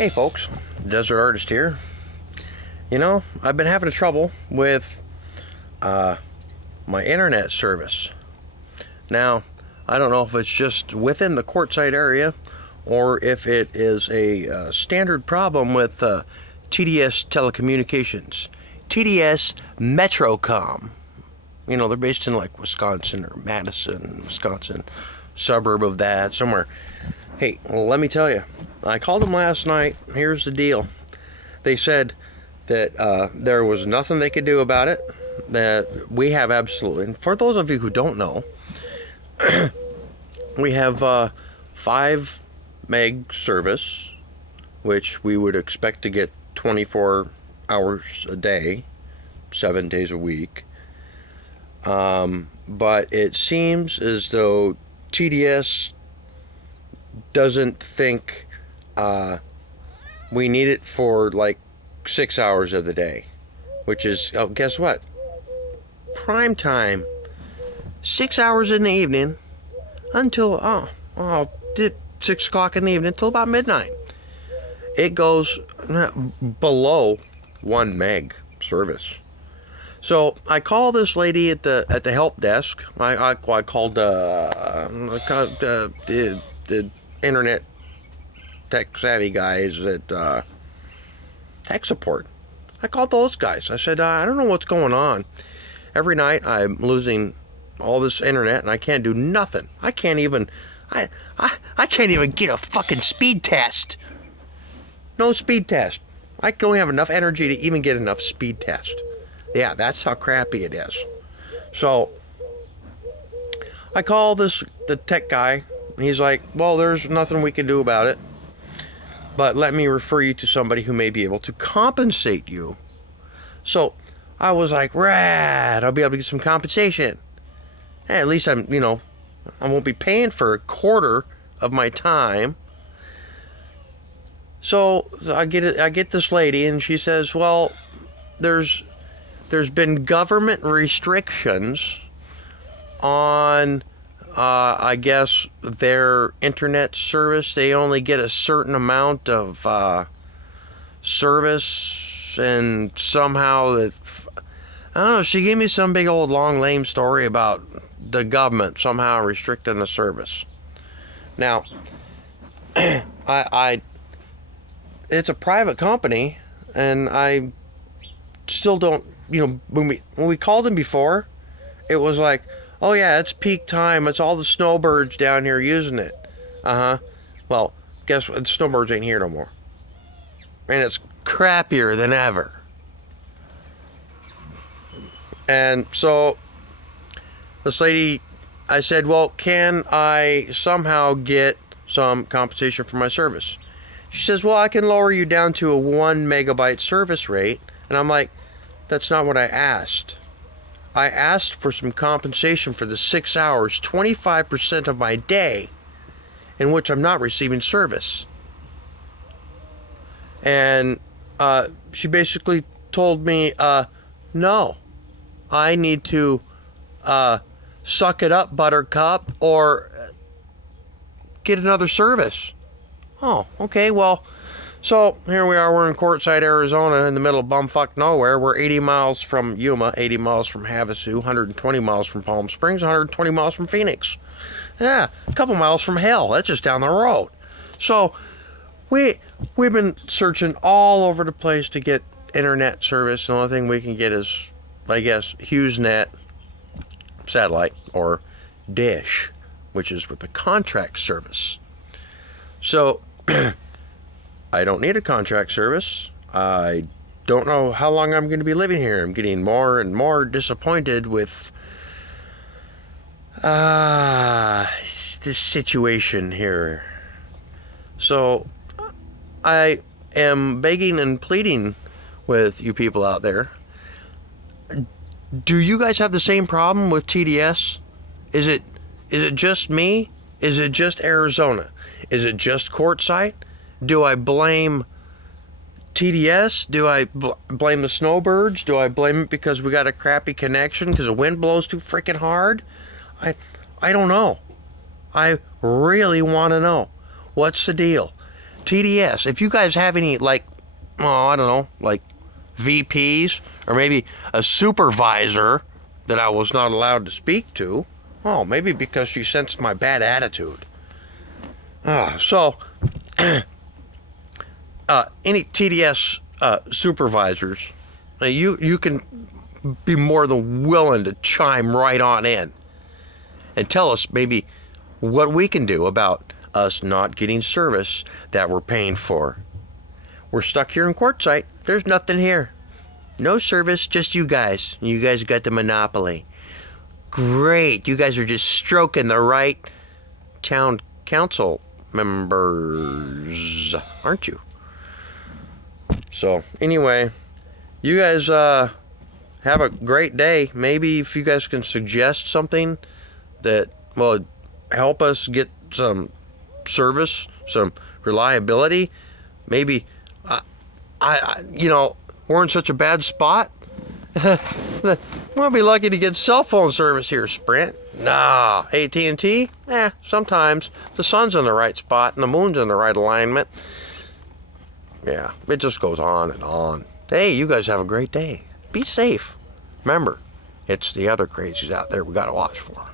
Hey folks, Desert Artist here. You know, I've been having trouble with my internet service. Now, I don't know if it's just within the quartzsite area or if it is a standard problem with TDS telecommunications. TDS METROCOM. You know, they're based in like Wisconsin or Madison, Wisconsin, suburb of that, somewhere. Hey, well, let me tell you, I called them last night. Here's the deal. They said that there was nothing they could do about it, that we have absolutely, and for those of you who don't know, we have 5 meg service, which we would expect to get 24 hours a day, 7 days a week. But it seems as though TDS doesn't think we need it for like 6 hours of the day, which is, oh, guess what? Prime time. 6 hours in the evening until 6 o'clock in the evening until about midnight. It goes below 1 meg service. So I call this lady at the help desk. I called the internet tech savvy guys at tech support. I called those guys. I said, I don't know what's going on. Every night I'm losing all this internet and I can't do nothing. I can't even get a fucking speed test. No speed test. I don't have enough energy to even get enough speed test. Yeah, that's how crappy it is. So I call the tech guy, and he's like, well, there's nothing we can do about it, but let me refer you to somebody who may be able to compensate you. So I was like, rad, I'll be able to get some compensation. Hey, at least I won't be paying for a quarter of my time. So I get this lady, and she says, well, there's been government restrictions on, I guess, their internet service. They only get a certain amount of service, and somehow that, I don't know, she gave me some big old long lame story about the government somehow restricting the service. Now, it's a private company, and I still don't, when we called them before, it was like, oh yeah, it's peak time. It's all the snowbirds down here using it. Well, guess what? The snowbirds ain't here no more. And it's crappier than ever. And so this lady, I said, well, can I somehow get some compensation for my service? She says, well, I can lower you down to a 1 megabyte service rate. And I'm like, that's not what I asked. I asked for some compensation for the 6 hours, 25% of my day, in which I'm not receiving service. And she basically told me, no, I need to suck it up, buttercup, or get another service. Oh, okay, well, so here we are, we're in Quartzsite, Arizona, in the middle of bumfuck nowhere. We're 80 miles from Yuma, 80 miles from Havasu, 120 miles from Palm Springs, 120 miles from Phoenix. Yeah, a couple miles from hell. That's just down the road. So we've been searching all over the place to get internet service. The only thing we can get is, I guess, HughesNet satellite or Dish, which is with the contract service. So I don't need a contract service. I don't know how long I'm going to be living here. I'm getting more and more disappointed with this situation here. So I am begging and pleading with you people out there. Do you guys have the same problem with TDS? Is it just me? Is it just Arizona? Is it just Quartzsite? Do I blame TDS? Do I blame the snowbirds? Do I blame it because we got a crappy connection because the wind blows too freaking hard? I don't know. I really want to know. What's the deal? TDS, if you guys have any, like, oh, I don't know, like VPs or maybe a supervisor that I was not allowed to speak to. Oh, maybe because she sensed my bad attitude. So, any TDS supervisors, you can be more than willing to chime right on in and tell us maybe what we can do about us not getting service that we're paying for. We're stuck here in quartzsite. There's nothing here. No service, just you guys. You guys got the monopoly. Great. You guys are just stroking the right town council members, aren't you? So, anyway, you guys have a great day. Maybe if you guys can suggest something that will help us get some service, some reliability. Maybe, you know, we're in such a bad spot. We'll be lucky to get cell phone service here, Sprint. Nah, AT&T? Sometimes. The sun's in the right spot and the moon's in the right alignment. Yeah, it just goes on and on. Hey, you guys have a great day. Be safe. Remember, it's the other crazies out there we gotta watch for.